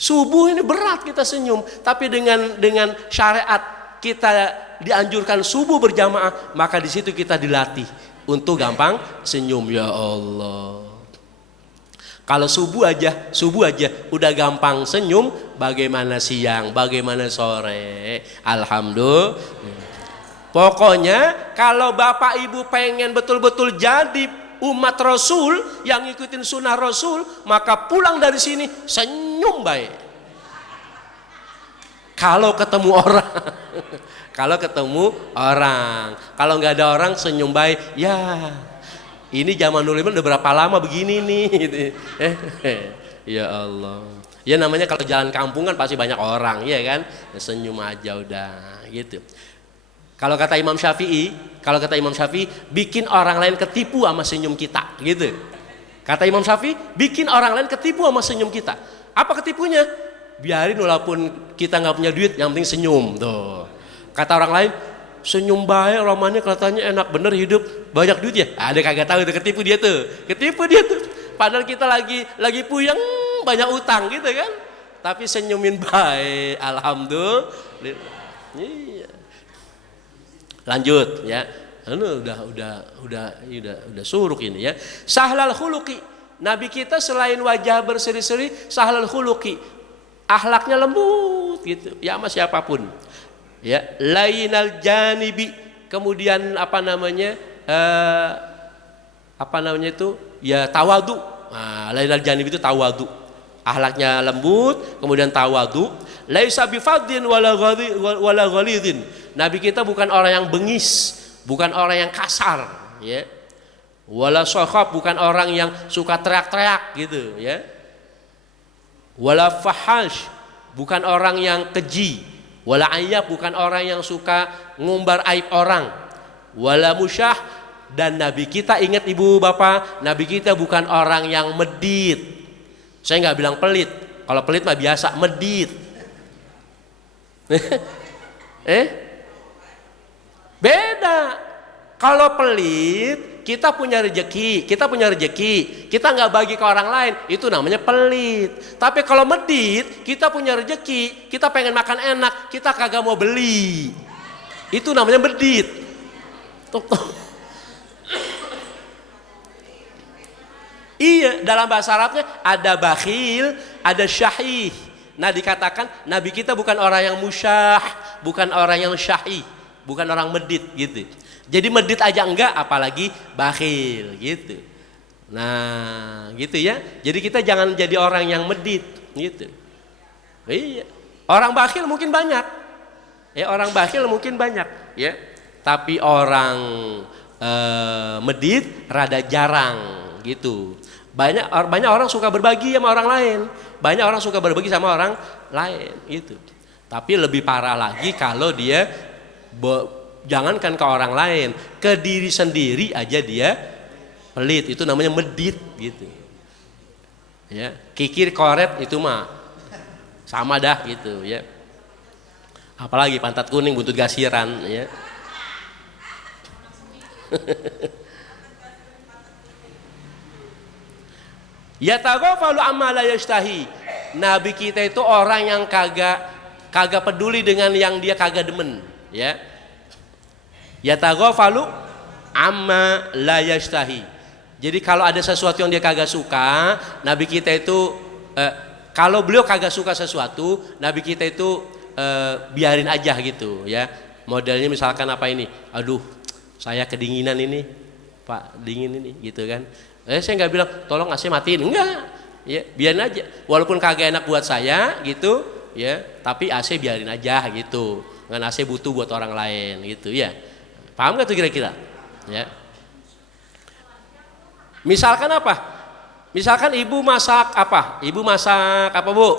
Subuh ini berat kita senyum, tapi dengan syariat kita dianjurkan subuh berjamaah, maka di situ kita dilatih untuk gampang senyum. Ya Allah. Kalau subuh aja udah gampang senyum, bagaimana siang, bagaimana sore? Alhamdulillah. Pokoknya kalau Bapak Ibu pengen betul-betul jadi umat Rasul yang ngikutin sunnah Rasul, maka pulang dari sini senyum baik. Kalau ketemu orang, kalau nggak ada orang senyum baik. Ya, ini zaman dulu udah berapa lama begini nih? Gitu. Ya Allah. Ya namanya kalau jalan kampung kan pasti banyak orang, ya kan? Senyum aja udah, gitu. Kalau kata Imam Syafi'i, bikin orang lain ketipu sama senyum kita, gitu. Kata Imam Syafi'i, bikin orang lain ketipu sama senyum kita. Apa ketipunya? Biarin walaupun kita nggak punya duit, yang penting senyum. Tuh. Kata orang lain, senyum baik, romannya kelihatannya enak bener hidup, banyak duit ya. Ada kagak tahu itu ketipu dia tuh. Padahal kita lagi puyeng, banyak utang gitu kan. Tapi senyumin baik, alhamdulillah. Iya. Lanjut ya. Udah suruk ini ya. Sahlal khuluqi. Nabi kita selain wajah berseri-seri, sahlal khuluqi. Akhlaknya lembut gitu. Ya sama siapapun. Ya, lainal janibi. Kemudian apa namanya itu? Ya tawadu. Nah, lainal janibi itu tawadu. Akhlaknya lembut, kemudian tawadu. Laisa bifadhin wala ghalidhin. Nabi kita bukan orang yang bengis, bukan orang yang kasar, ya. Wala sakhab, bukan orang yang suka teriak-teriak gitu, ya. Wala fahash, bukan orang yang keji. Wala ayyab, bukan orang yang suka ngumbar aib orang. Wala musyah, dan Nabi kita, ingat ibu bapak, Nabi kita bukan orang yang medit. Saya nggak bilang pelit, kalau pelit mah biasa, medit. Beda. Kalau pelit, kita punya rezeki, kita nggak bagi ke orang lain, itu namanya pelit. Tapi kalau medit, kita punya rezeki, kita pengen makan enak, kita kagak mau beli. Itu namanya medit. Iya, dalam bahasa Arabnya ada bakhil, ada syahih. Nah, dikatakan Nabi kita bukan orang yang musyah, bukan orang yang syahih, bukan orang medit gitu. Jadi medit aja enggak, apalagi bakhil gitu. Nah, gitu ya. Jadi kita jangan jadi orang yang medit gitu. Iya. Orang bakhil mungkin banyak. Ya, orang bakhil mungkin banyak, ya. Tapi orang medit rada jarang gitu. Banyak orang suka berbagi sama orang lain. Banyak orang suka berbagi sama orang lain gitu. Tapi lebih parah lagi kalau dia jangankan ke orang lain, ke diri sendiri aja dia pelit. Itu namanya medit gitu. Ya, kikir koret itu mah sama dah gitu ya. Apalagi pantat kuning buntut gasiran ya. Yataghafalu amma la yashtahi. Nabi kita itu orang yang kagak peduli dengan yang dia kagak demen, ya. Yataghafalu amma la yashtahi. Jadi kalau ada sesuatu yang dia kagak suka, Nabi kita itu kalau beliau kagak suka sesuatu, Nabi kita itu biarin aja gitu, ya. Modelnya misalkan apa ini? Aduh, saya kedinginan ini, Pak, dingin ini, gitu kan. Saya nggak bilang tolong AC matiin, enggak, ya biarin aja. Walaupun kagak enak buat saya gitu, ya, tapi AC biarin aja gitu. Kan AC butuh buat orang lain gitu, ya. Paham nggak tuh kira-kira? Ya. Misalkan apa? Misalkan ibu masak apa? Ibu masak apa, Bu?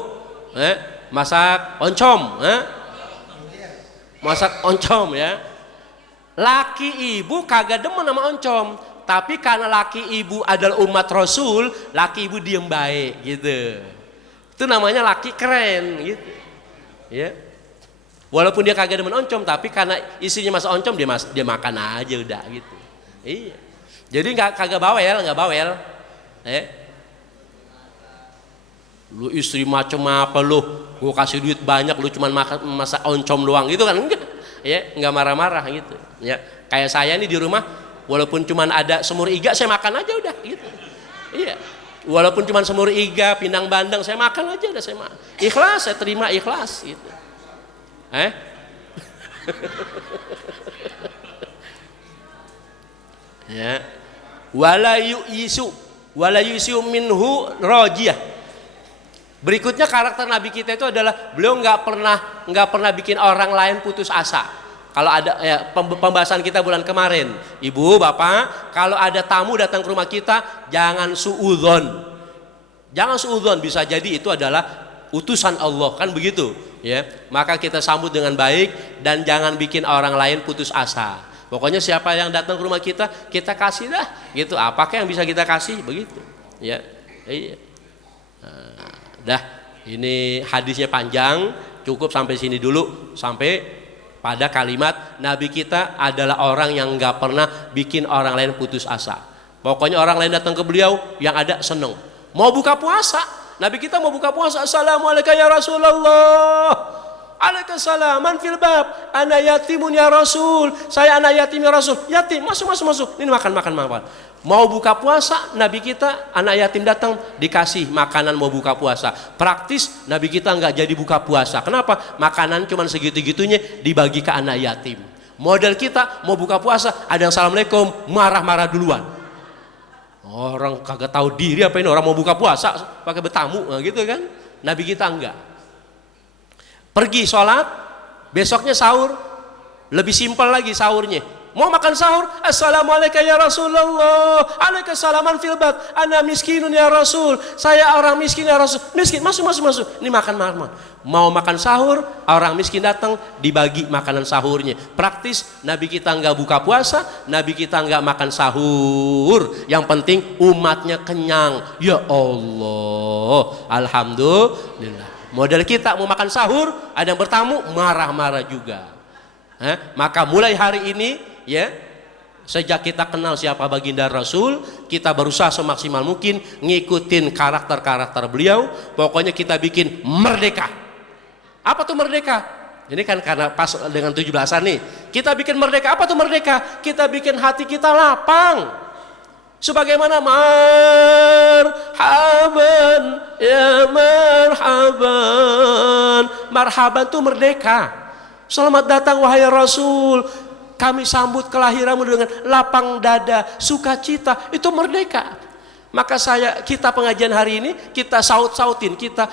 Masak oncom, masak oncom, ya. Laki ibu kagak demen sama oncom. Tapi karena laki ibu adalah umat Rasul, laki ibu diem baik gitu. Itu namanya laki keren gitu. Ya. Walaupun dia kagak demen oncom, tapi karena istrinya masak oncom dia makan aja udah gitu. Iya. Jadi kagak bawel. Lu istri macam apa lu? Gua kasih duit banyak, lu cuman masak oncom doang gitu kan? Enggak. Ya, enggak marah-marah gitu. Ya. Kayak saya nih di rumah, walaupun cuma ada semur iga, saya makan aja udah gitu. Iya. Walaupun cuma semur iga, pindang bandeng, saya makan aja udah, saya makan. Ikhlas, saya terima ikhlas gitu. Ya. Wala yu'isu minhu rajiyah. Berikutnya karakter Nabi kita itu adalah beliau nggak pernah bikin orang lain putus asa. Kalau ada ya, pembahasan kita bulan kemarin, ibu, bapak, kalau ada tamu datang ke rumah kita, jangan suudzon. Jangan suudzon, bisa jadi itu adalah utusan Allah, kan begitu, ya. Maka kita sambut dengan baik dan jangan bikin orang lain putus asa. Pokoknya siapa yang datang ke rumah kita kasih dah, gitu. Apakah yang bisa kita kasih, begitu, ya. Iya. Dah, ini hadisnya panjang, cukup sampai sini dulu, sampai pada kalimat Nabi kita adalah orang yang nggak pernah bikin orang lain putus asa. Pokoknya orang lain datang ke beliau, yang ada seneng. Mau buka puasa, Nabi kita mau buka puasa, Assalamualaikum ya Rasulullah. Waalaikumsalam, man fil bab, ana yatimun ya Rasul. Saya anak yatim ya Rasul. Yatim, masuk. Ini makan. Mau buka puasa, Nabi kita anak yatim datang dikasih makanan mau buka puasa. Praktis Nabi kita nggak jadi buka puasa. Kenapa? Makanan cuma segitu-gitunya dibagi ke anak yatim. Model kita mau buka puasa, ada yang assalamualaikum, marah-marah duluan. Orang kagak tahu diri apa ini, orang mau buka puasa pakai bertamu, nah gitu kan? Nabi kita enggak. Pergi sholat, besoknya sahur, lebih simpel lagi sahurnya. Mau makan sahur, Assalamualaikum ya Rasulullah. Alaikussalaman fil bad, ana miskinun ya Rasul. Saya orang miskin ya Rasul. Miskin, masuk. Ini makan. Mau makan sahur, orang miskin datang dibagi makanan sahurnya. Praktis, Nabi kita enggak buka puasa, Nabi kita enggak makan sahur. Yang penting umatnya kenyang. Ya Allah, alhamdulillah. Model kita mau makan sahur, ada yang bertamu marah-marah juga. Maka mulai hari ini, ya, sejak kita kenal siapa baginda Rasul, kita berusaha semaksimal mungkin ngikutin karakter-karakter beliau. Pokoknya kita bikin merdeka. Apa tuh merdeka? Ini kan karena pas dengan 17-an nih. Kita bikin merdeka, apa tuh merdeka? Kita bikin hati kita lapang. Sebagaimana marhaban, ya marhaban. Marhaban tuh merdeka. Selamat datang wahai Rasul. Kami sambut kelahiranmu dengan lapang dada, sukacita. Itu merdeka. Maka kita pengajian hari ini kita saut-sautin, kita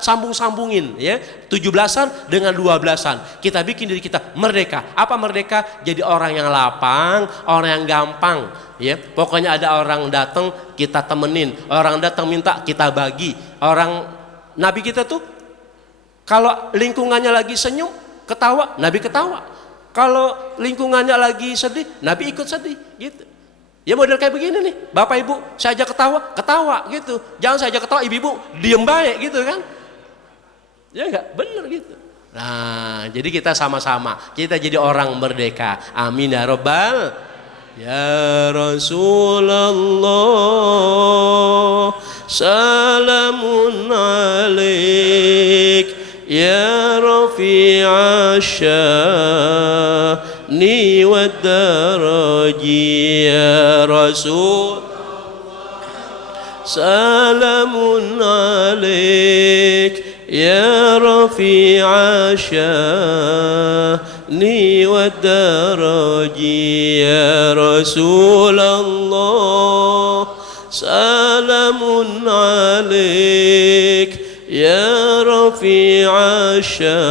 sambung-sambungin ya. 17-an dengan 12-an. Kita bikin diri kita merdeka. Apa merdeka? Jadi orang yang lapang, orang yang gampang ya. Pokoknya ada orang datang kita temenin, orang datang minta kita bagi. Orang Nabi kita tuh kalau lingkungannya lagi senyum, ketawa, Nabi ketawa. Kalau lingkungannya lagi sedih, Nabi ikut sedih gitu. Ya model kayak begini nih, bapak ibu saya ajak ketawa gitu. Jangan saya ajak ketawa, ibu-ibu diem baik gitu kan. Ya enggak, bener gitu. Nah jadi kita sama-sama, kita jadi orang merdeka. Amin ya Rabbal. Ya Rasulullah, salamun alaik. Ya Rafi'a sya'ni wa daraji. Ya Rasul, salamun alaik. Ya Rafi'a sya'ni wa daraji. Ya Rasulullah, salamun alaik. Ya Rafi'a sya'ni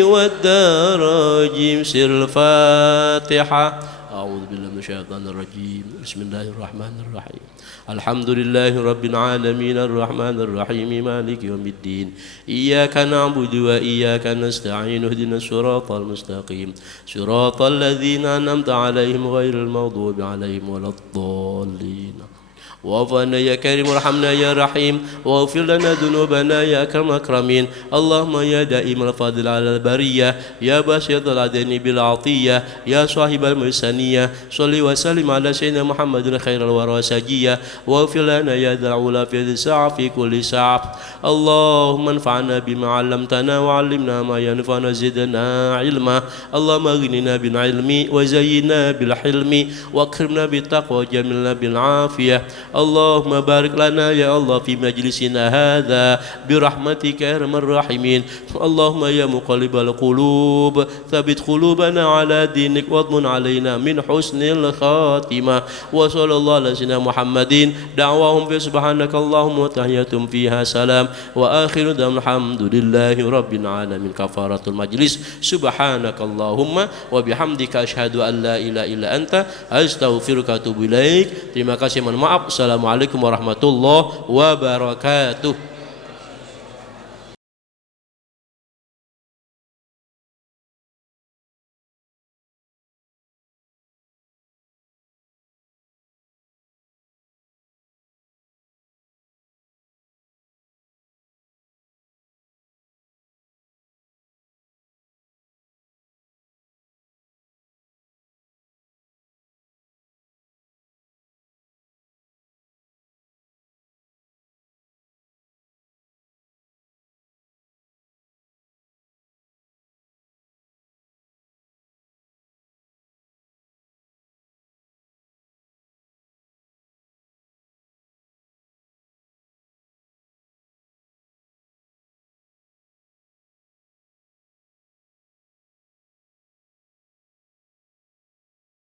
wa darajim. Sirul Fatihah. A'udzu billahi minasyaitonir rajim. Bismillahirrahmanirrahim. Alhamdulillahi rabbil alamin arrahmanir rahim maliki yaumiddin. Iyyaka na'budu wa iyyaka nasta'in. Ihdinas siratal mustaqim. Siratal ladzina an'amta 'alaihim ghairil maghdubi 'alaihim waladdallin. وَاغْفِرْ يا كريم وارحمنا يا رحيم واغفر لنا ذنوبنا يا أكرم الأكرمين. اللهم يا دائم الفضل على البرية يا باسط العدل بالعطية يا صاحب المرسانية صل وسلم على سيدنا محمد خير الورى سجية واغفر لنا يا ذا العلا في ذي الساعة في كل ساعة. اللهم انفعنا بما علمتنا وعلمنا ما ينفعنا زدنا علما. اللهم اغننا بالعلم وزينا بالحلم واكرمنا بالتقوى وجملنا بالعافية. اللهم بارك لنا يا الله في مجلسنا هذا برحمتك يا ارحم الراحمين. اللهم يا مقلب القلوب ثبت قلوبنا على دينك واضمن علينا من حسن الخاتمة. وصلى الله على سيدنا محمد. دعواهم سبحانك اللهم وتحياتهم فيها سلام وآخر دعواهم الحمد لله رب العالمين. كفارة المجلس. سبحانك اللهم وبحمدك أشهد أن لا إله إلا أنت أستغفرك وأتوب إليك. Terima kasih, mohon maaf. Assalamualaikum warahmatullahi wabarakatuh.